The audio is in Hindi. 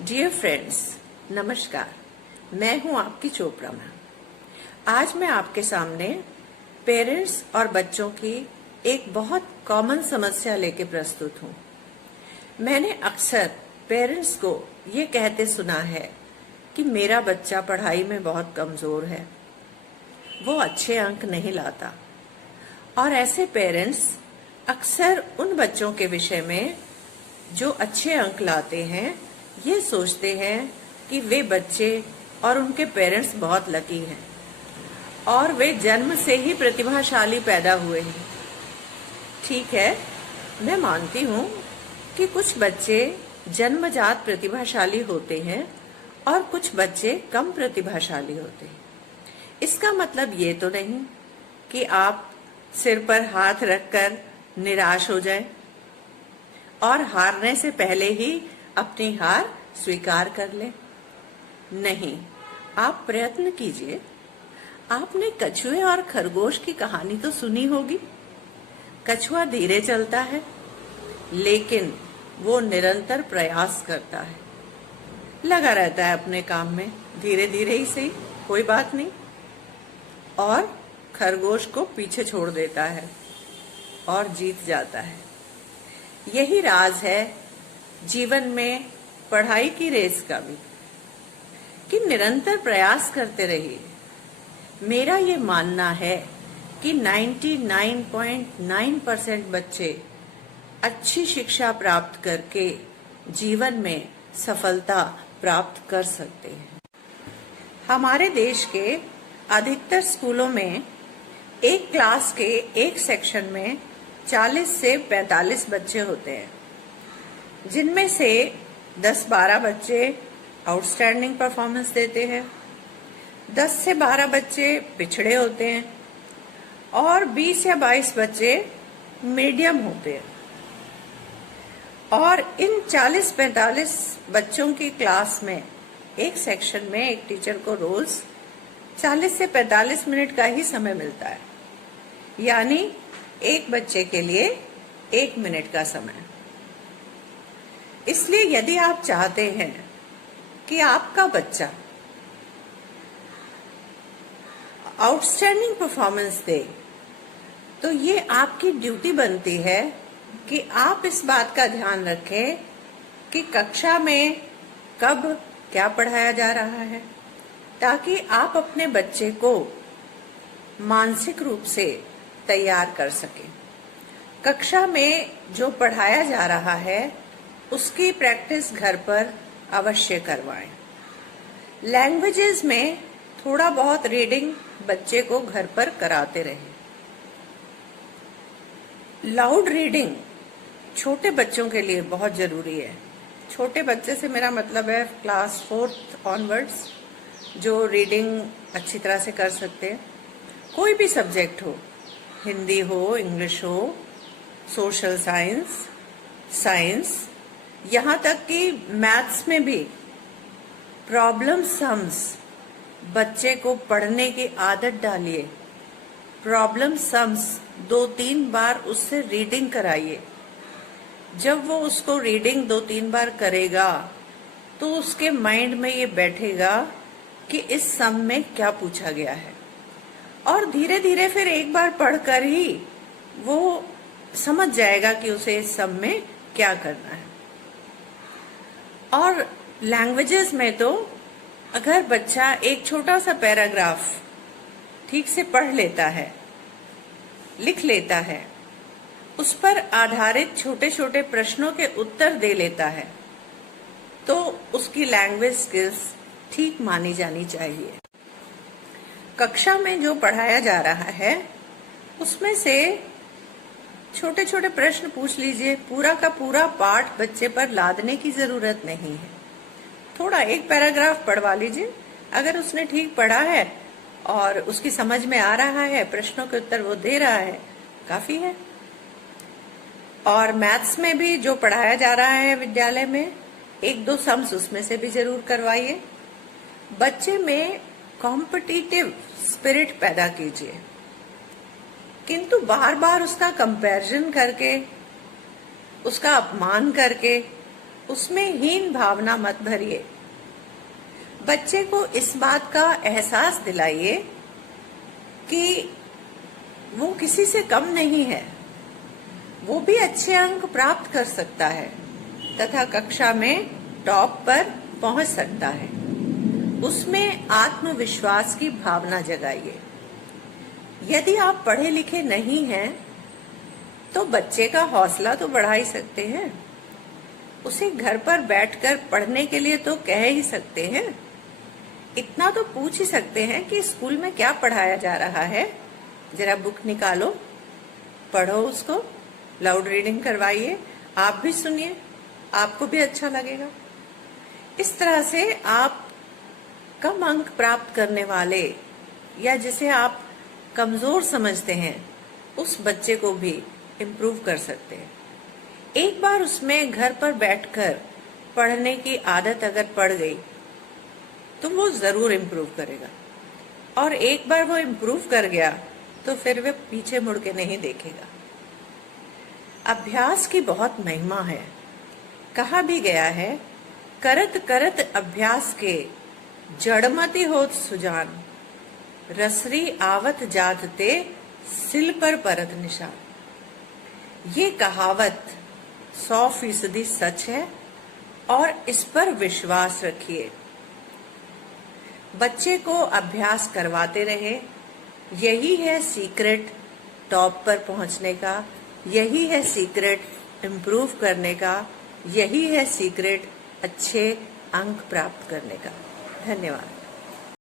डियर फ्रेंड्स, नमस्कार। मैं हूं आपकी चोपड़ा मैम। आज मैं आपके सामने पेरेंट्स और बच्चों की एक बहुत कॉमन समस्या लेके प्रस्तुत हूं। मैंने अक्सर पेरेंट्स को ये कहते सुना है कि मेरा बच्चा पढ़ाई में बहुत कमजोर है, वो अच्छे अंक नहीं लाता। और ऐसे पेरेंट्स अक्सर उन बच्चों के विषय में जो अच्छे अंक लाते हैं ये सोचते हैं कि वे बच्चे और उनके पेरेंट्स बहुत लकी हैं और वे जन्म से ही प्रतिभाशाली पैदा हुए हैं। ठीक है, मैं मानती हूँ कि कुछ बच्चे जन्मजात प्रतिभाशाली होते हैं और कुछ बच्चे कम प्रतिभाशाली होते हैं। इसका मतलब ये तो नहीं कि आप सिर पर हाथ रखकर निराश हो जाएं और हारने से पहले ही अपनी हार स्वीकार कर लें। नहीं, आप प्रयत्न कीजिए। आपने कछुए और खरगोश की कहानी तो सुनी होगी। कछुआ धीरे चलता है लेकिन वो निरंतर प्रयास करता है, लगा रहता है अपने काम में, धीरे धीरे ही सही, कोई बात नहीं, और खरगोश को पीछे छोड़ देता है और जीत जाता है। यही राज है जीवन में पढ़ाई की रेस का भी, कि निरंतर प्रयास करते रहिए। मेरा ये मानना है कि 99.9% बच्चे अच्छी शिक्षा प्राप्त करके जीवन में सफलता प्राप्त कर सकते हैं। हमारे देश के अधिकतर स्कूलों में एक क्लास के एक सेक्शन में 40 से 45 बच्चे होते हैं, जिनमें से 10-12 बच्चे आउटस्टैंडिंग परफॉर्मेंस देते हैं, 10 से 12 बच्चे पिछड़े होते हैं और 20 या 22 बच्चे मीडियम होते हैं। और इन 40-45 बच्चों की क्लास में एक सेक्शन में एक टीचर को रोज 40 से 45 मिनट का ही समय मिलता है, यानी एक बच्चे के लिए 1 मिनट का समय। इसलिए यदि आप चाहते हैं कि आपका बच्चा आउटस्टैंडिंग परफॉर्मेंस दे, तो ये आपकी ड्यूटी बनती है कि आप इस बात का ध्यान रखें कि कक्षा में कब क्या पढ़ाया जा रहा है, ताकि आप अपने बच्चे को मानसिक रूप से तैयार कर सकें। कक्षा में जो पढ़ाया जा रहा है उसकी प्रैक्टिस घर पर अवश्य करवाएं। लैंग्वेजेस में थोड़ा बहुत रीडिंग बच्चे को घर पर कराते रहें। लाउड रीडिंग छोटे बच्चों के लिए बहुत जरूरी है। छोटे बच्चे से मेरा मतलब है क्लास 4th ऑनवर्ड्स, जो रीडिंग अच्छी तरह से कर सकते हैं। कोई भी सब्जेक्ट हो, हिंदी हो, इंग्लिश हो, सोशल साइंस, साइंस, यहाँ तक कि मैथ्स में भी प्रॉब्लम सम्स बच्चे को पढ़ने की आदत डालिए। प्रॉब्लम सम्स 2-3 बार उससे रीडिंग कराइए। जब वो उसको रीडिंग 2-3 बार करेगा तो उसके माइंड में ये बैठेगा कि इस सम में क्या पूछा गया है, और धीरे धीरे फिर एक बार पढ़कर ही वो समझ जाएगा कि उसे इस सम में क्या करना है। और लैंग्वेजेस में तो अगर बच्चा एक छोटा सा पैराग्राफ ठीक से पढ़ लेता है, लिख लेता है, उस पर आधारित छोटे छोटे प्रश्नों के उत्तर दे लेता है, तो उसकी लैंग्वेज स्किल्स ठीक मानी जानी चाहिए। कक्षा में जो पढ़ाया जा रहा है उसमें से छोटे छोटे प्रश्न पूछ लीजिए। पूरा का पूरा पाठ बच्चे पर लादने की जरूरत नहीं है। थोड़ा एक पैराग्राफ पढ़वा लीजिए। अगर उसने ठीक पढ़ा है और उसकी समझ में आ रहा है, प्रश्नों के उत्तर वो दे रहा है, काफी है। और मैथ्स में भी जो पढ़ाया जा रहा है विद्यालय में, 1-2 सम्स उसमें से भी जरूर करवाइए। बच्चे में कॉम्पिटिटिव स्पिरिट पैदा कीजिए, किंतु बार बार उसका कंपैरिजन करके, उसका अपमान करके उसमें हीन भावना मत भरिए। बच्चे को इस बात का एहसास दिलाइए कि वो किसी से कम नहीं है, वो भी अच्छे अंक प्राप्त कर सकता है तथा कक्षा में टॉप पर पहुंच सकता है। उसमें आत्मविश्वास की भावना जगाइए। यदि आप पढ़े लिखे नहीं हैं तो बच्चे का हौसला तो बढ़ा ही सकते हैं। उसे घर पर बैठकर पढ़ने के लिए तो कह ही सकते हैं। इतना तो पूछ ही सकते हैं कि स्कूल में क्या पढ़ाया जा रहा है, जरा बुक निकालो, पढ़ो, उसको लाउड रीडिंग करवाइए, आप भी सुनिए, आपको भी अच्छा लगेगा। इस तरह से आप कम अंक प्राप्त करने वाले या जिसे आप कमजोर समझते हैं उस बच्चे को भी इम्प्रूव कर सकते हैं। एक बार उसमें घर पर बैठकर पढ़ने की आदत अगर पड़ गई तो वो जरूर इम्प्रूव करेगा, और एक बार वो इम्प्रूव कर गया तो फिर वे पीछे मुड़ के नहीं देखेगा। अभ्यास की बहुत महिमा है। कहा भी गया है, करत करत अभ्यास के जड़मति होत सुजान, रसरी आवत जात ते सिल पर परत निशान। ये कहावत 100% सच है और इस पर विश्वास रखिए। बच्चे को अभ्यास करवाते रहे। यही है सीक्रेट टॉप पर पहुंचने का, यही है सीक्रेट इम्प्रूव करने का, यही है सीक्रेट अच्छे अंक प्राप्त करने का। धन्यवाद।